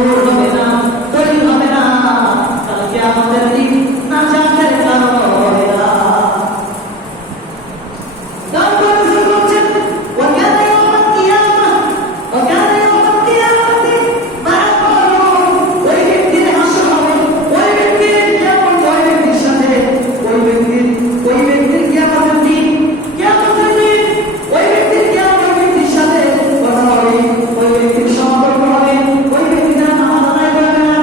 দূর হবে না, তৈরি হবে না, কালকে আমাদের দিন নাজাতের কারণ হবে না। তারপরে শুরু করছেন وكان يوم القيامة ওই ব্যক্তির হাসর হবে, ওই ব্যক্তির কিয়ামত, ওই ব্যক্তির সাথে ওই ব্যক্তির কিয়ামতের দিন, ওই ব্যক্তির কিয়ামত, ওই ব্যক্তির সাথে কথা হবে, ওই ব্যক্তির সম্পর্ক হবে, ওই ব্যক্তিরা নামাজ আদায় করবে না,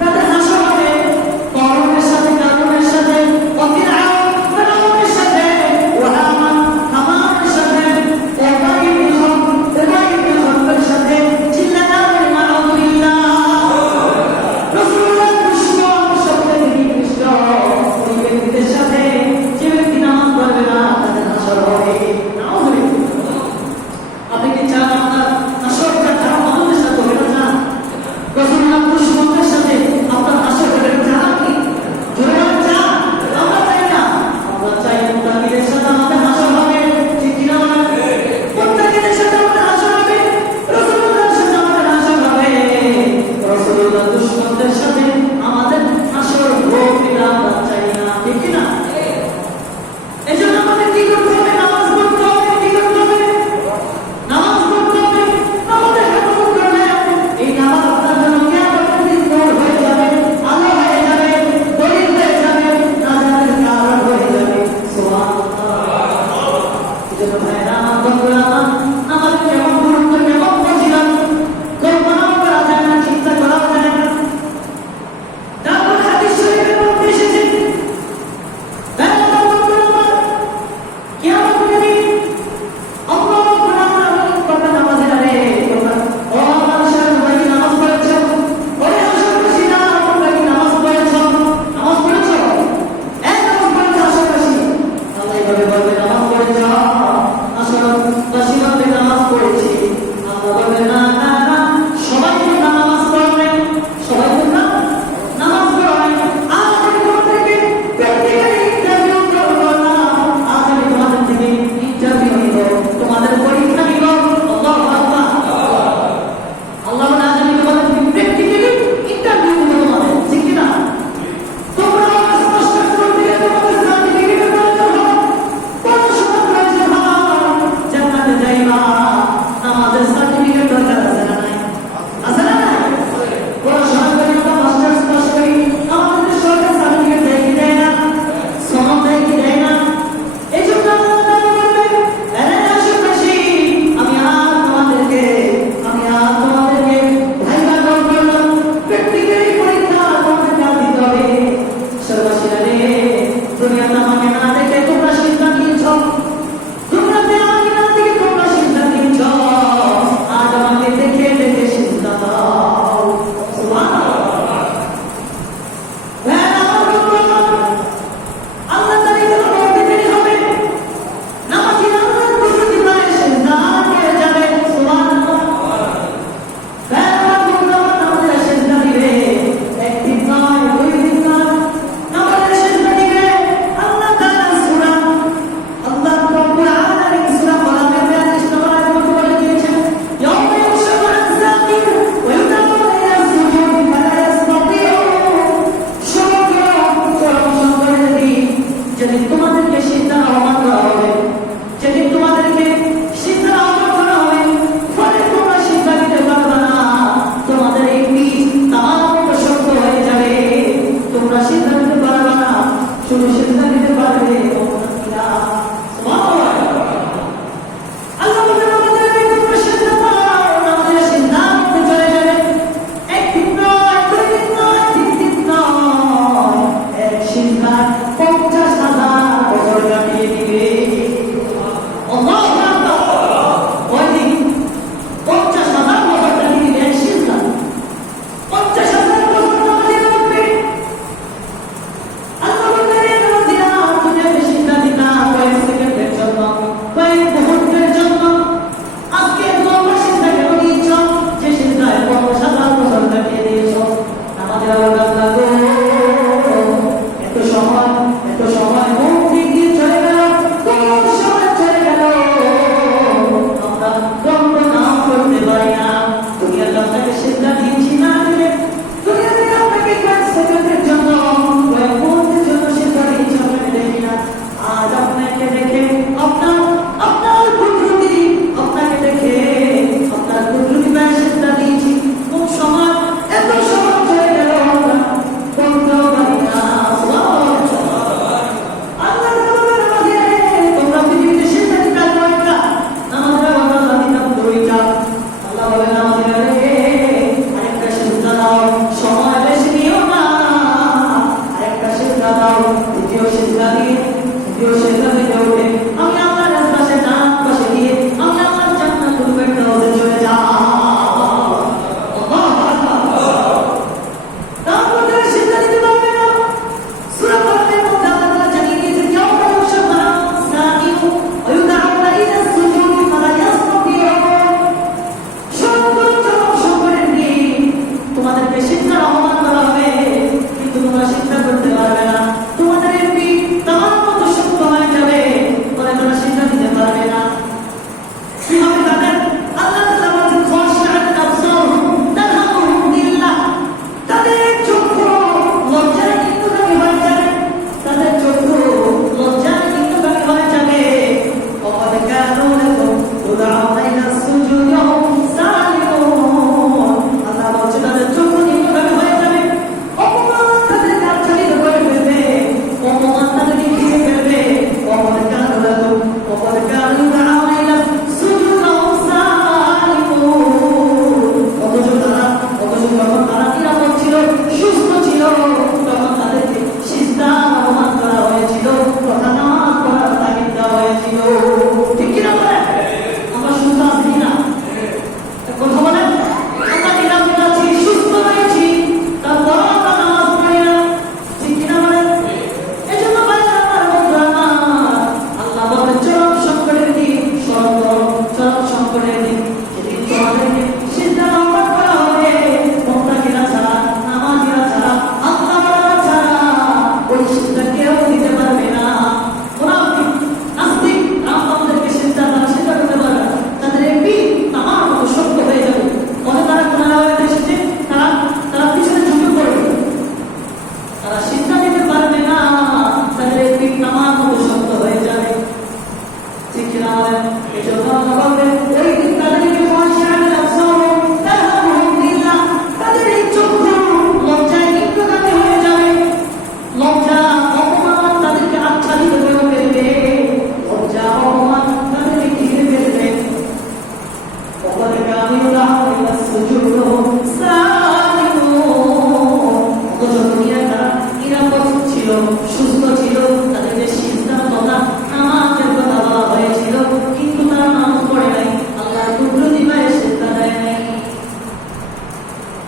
তাদের হাসর হবে করুণের সাথে, কারুনের সাথে, ফিরআউনের সাথে, ওয়াহামান হামানের সাথে, উবাইয়ের সাথে, চিল্লানা বলেন আলহামদুলিল্লাহ। রাসূলুল্লাহ দুশমন সবচেয়ে নিকৃষ্ট ওই ব্যক্তিদের সাথে, যে ব্যক্তি নামাজ পড়বে না, তাদের হাসর হবে। নাউযুবিল্লাহ। আপনি কি চান আপনার হাসরটা খারাপ মানুষের সাথে হবে না? চান রাসূলুল্লাহ দুশমনদের সাথে আপনার হাসর হবে না? চান আপনি? জোরে বলেন চান? আমরা চাই না। আমরা চাই মুত্তাকিদের সাথে আমাদের হাসর হবে, ঠিক কি না বলেন? মুত্তাকিদের সাথে আমাদের হাসর হবে, রাসূলুল্লাহর সাথে আমাদের হাসর হবে। রাসূলুল্লাহ দুশমনদের সাথে আমাদের হাসর হোক, এটা আমরা চাই না, ঠিক কি না? এজন্য আমাদের কি করতে হবে? নামাজ পড়তে হবে। কি করতে হবে? নামাজ পড়তে হবে, আমাদের হেফাজত করবে। এই নামাজ আপনার জন্য কিয়ামতের দিন নূর হয়ে যাবে, আলো হয়ে যাবে, দলিল হয়ে যাবে, নাজাতের কারণ হয়ে যাবে। সুবহানাল্লাহ। এজন্য ভাইরা আমার, বন্ধুরা আমার, নামাজের কেমন গুরুত্ব, কেমন ফজিলত কল্পনাও করা যায় না, চিন্তা করাও যায় না।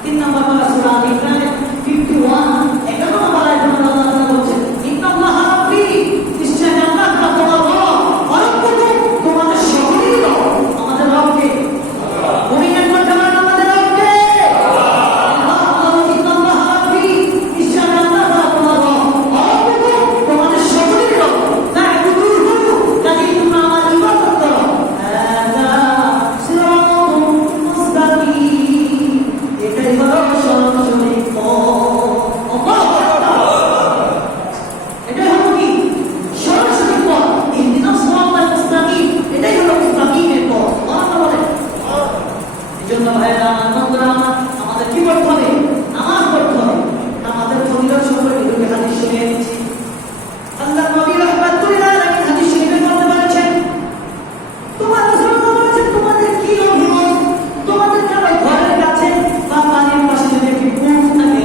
3 নম্বর পারা সূরা ইমরান 51 11 নম্বর আয়াতে আল্লাহ তাআলা বলেন ইন্নাল্লাহা রাব্বি নিশ্চয় আল্লাহ তোমার রব অরব্বুকুম তোমাদের সকলেরই রব আমাদের রবকে উনি একবার জানান আমাদের রবকে আল্লাহ ইন্নাল্লাহা রাব্বি নিশ্চয় আল্লাহ তোমার রব অরব্বুকুম তোমাদের সকলেরই রব তা'বুদুহু কাজে তোমরা আমার ইবাদত করো হাযা সিরাতুম মুস্তাকিম এটাই হলো সরাসরি পথ এটাই হলো কি সরাসরি পথ ইহদিনাস সিরাতাল মুস্তাকিম এটাই হলো মুস্তাকিমের পথ আল্লাহ বলে এজন্য ভাইরা বন্ধুরা আমাদের কি করতে হবে নামাজ পড়তে হবে আমাদের ফজিলত সম্পর্কে দুটো হাদিস শুনিয়ে দিচ্ছি আল্লাহ নবী রাহমাতুল্লাহ আলাইহি হাদিস শরীফে বলতে পারছেন তোমার রাসূলুল্লাহ বলেছেন তোমাদের কি অভিমত তোমাদের কারো ঘরের কাছে বা পানির পাশে যদি একটি পুকুর থাকে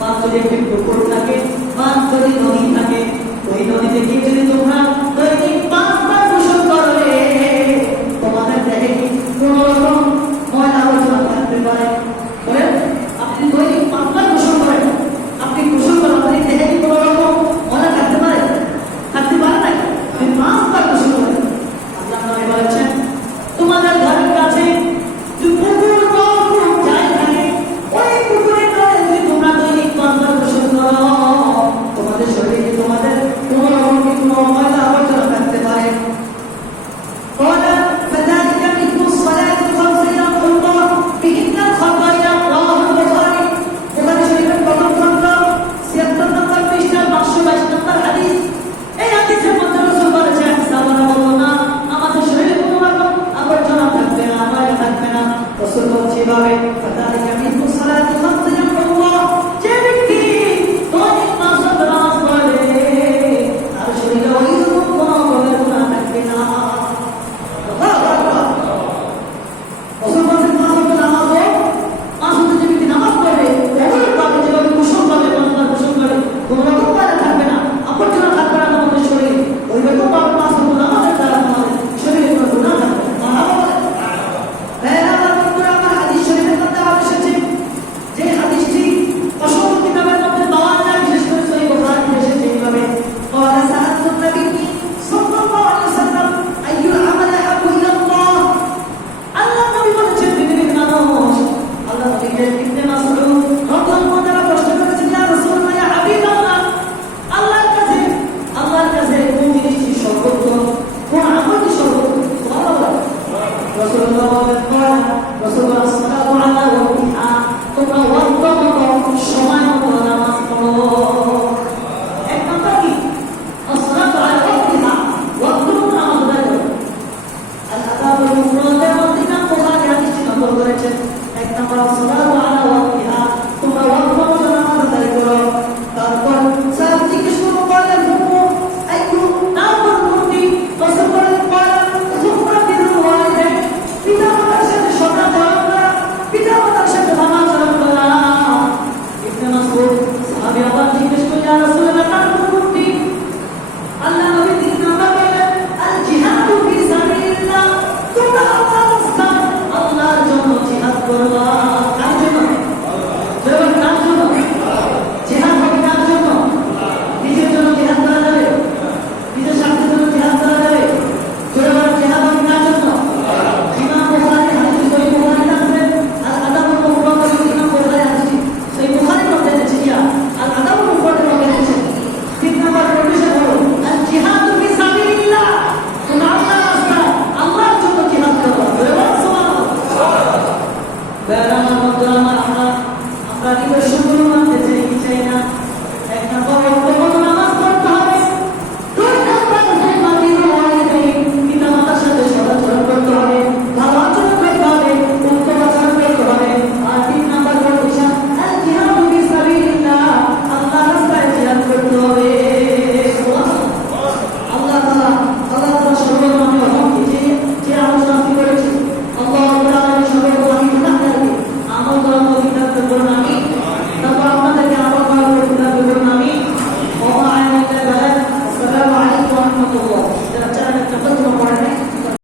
বা যদি একটি পুকুর থাকে বা যদি নদী থাকে ওই নদীতে গিয়ে যদি তোমরা দৈনিক 5 বার গোসল করলে তোমাদের দেহে কি কোনো রকম ময়লা আবর্জনা থাকতে পারে বলেন আপনি দৈনিক 5 বার গোসল করেন আপনি গোসল করেন আপনার দেহে কি কোনো রকম ময়লা থাকতে পারে না আপনি 5 বার গোসল করেন আল্লাহ নবী বলেছেন তোমাদের ঘরের কাছে যে পুকুর নলকূপ যাই থাকে ওই পুকুরের জলে যদি তোমরা দৈনিক 5 বার গোসল করো তোমাদের শরীরে তোমাদের কোনো রকম কোনো ময়লা আবর্জনা থাকতে পারে قال فذلك مثل الصلاة الخمس يقول الله بهن الخطايا رواه البخاري বুখারী শরীফের প্রথম খণ্ড 76 নম্বর পৃষ্ঠা 522 নম্বর হাদিস এই হাদিসের মধ্যে রাসূল বলেছেন সাহাবারা বলল না আমাদের শরীরে কোনো রকম আবর্জনা থাকবে না ময়লা থাকবে না রাসূল বলছে ভাবে فذلك مثل الصلاة الخمس يقول الله যে ব্যক্তি দৈনিক 5 ওয়াক্ত নামাজ পড়ে তার শরীরে ওই রকম কোনো গুনাহ থাকবে না আমরা কি শুধু মানতে চাই না